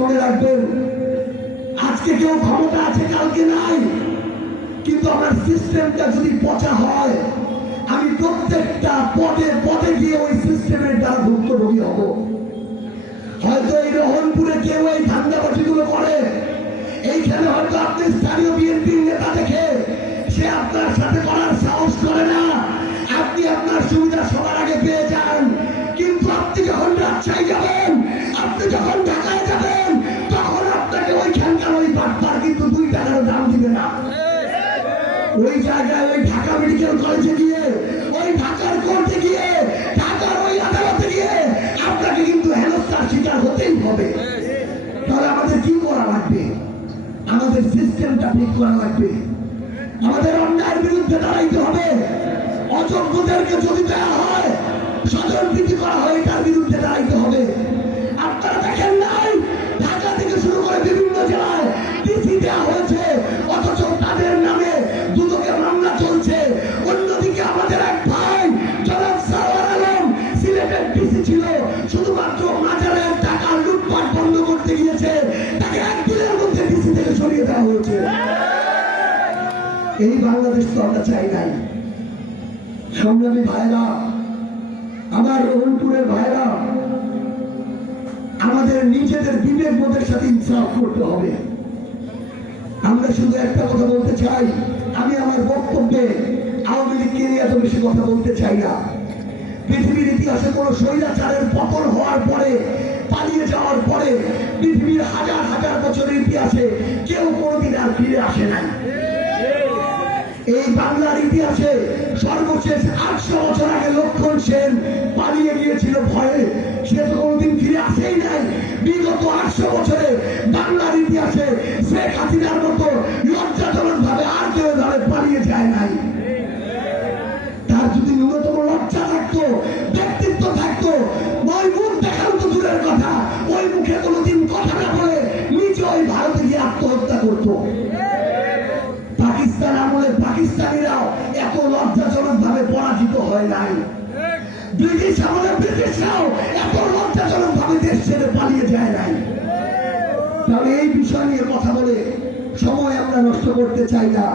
মনে রাখবেন, আজকে কেউ ক্ষমতা আছে, কালকে নাই, কিন্তু আমার সিস্টেমটা যদি পচা হয়, আমি প্রত্যেকটা পদে পদে গিয়ে ওই সিস্টেমের দ্বারা ভুক্তভোগী হব। হয়তো এই রহনপুরে কেউ এই ধান্দাবাজিগুলো করে, এইখানে হয়তো আপনি স্থানীয় বিএনপির নেতা দেখে সে আপনার সাথে করার সাহস করে না। আপনি আপনার সুবিধা সবার আগে পেয়ে যান, কিন্তু আপনি যখন রাজশাহী যাবেন, আপনি যখন ঢাকায় যাবেন, তখন আপনাকে ওইখানকার ওই বাটপার কিন্তু 2 টাকারও দাম দিবে না। ওই জায়গায় ওই ঢাকা মেডিকেল কলেজে গিয়ে, ওই ঢাকার কোর্টে গিয়ে, ঢাকার ওই আদালতে গিয়ে আপনাকে কিন্তু হেনস্থার শিকার হতেই হবে। তাহলে আমাদের কি করা লাগবে? আমাদের সিস্টেমটা ঠিক করা লাগবে। আমাদের অন্যায়ের বিরুদ্ধে দাঁড়াইতে হবে। অযোগ্যদেরকে যদি দেওয়া হয়, স্বজনপ্রীতি করা হয়, তার বিরুদ্ধে দাঁড়াইতে হবে। আপনারা দেখেন নাই, ঢাকা থেকে শুরু করে বিভিন্ন জেলায় ডিসি দেওয়া হয়েছে, অথচ তাদের নামে দুদকে মামলা চলছে। অন্যদিকে আমাদের এক ভাই জনাব সারওয়ার আলম সিলেটের ডিসি ছিল, শুধুমাত্র মাজারের টাকা লুটপাট বন্ধ করতে গিয়েছে, তাকে একদিনের মধ্যে ডিসি থেকে সরিয়ে দেওয়া হয়েছে। এই বাংলাদেশ তো আমরা চাই নাই। সংগ্রামী ভাইরা, আমার রহনপুরের ভাইরা, আমাদের নিজেদের বিবেক বোধের সাথে ইনসাফ করতে হবে। আমরা শুধু একটা কথা বলতে চাই, আমি আমার বক্তব্যে আওয়ামী লীগকে নিয়ে এত বেশি কথা বলতে চাই না। পৃথিবীর ইতিহাসে কোন স্বৈরাচারের পতন হওয়ার পরে, পালিয়ে যাওয়ার পরে, পৃথিবীর হাজার হাজার বছরের ইতিহাসে কেউ কোনোদিন আর ফিরে আসে নাই। এই বাংলার ইতিহাসে সর্বশেষ 800 বছর আগে লক্ষণ সেন পালিয়ে গিয়েছিল ভয়ে, সে তো কোনোদিন ফিরে আসেই নাই। বিগত 800 বছরে বাংলার ইতিহাসে শেখ হাসিনার মতো লজ্জাজনক ভাবে আর কেউ ধরে পালিয়ে যায় নাই। তার যদি ন্যূনতম লজ্জা থাকতো, ব্যক্তিত্ব থাকতো, ওই মুখ দেখানো তো দূরের কথা, ওই মুখে কোনোদিন কথা না বলে নিজে ওই ভারতে গিয়ে আত্মহত্যা করতো। পাকিস্তান আমলে পাকিস্তানিরাও এত লজ্জাজনক ভাবে পরাজিত হয় নাই। ব্রিটিশ আমলে ব্রিটিশরাও এত লজ্জাজনক ভাবে দেশ ছেড়ে পালিয়ে যায় নাই। তাহলে এই বিষয় নিয়ে কথা বলে সময় আমরা নষ্ট করতে চাই না।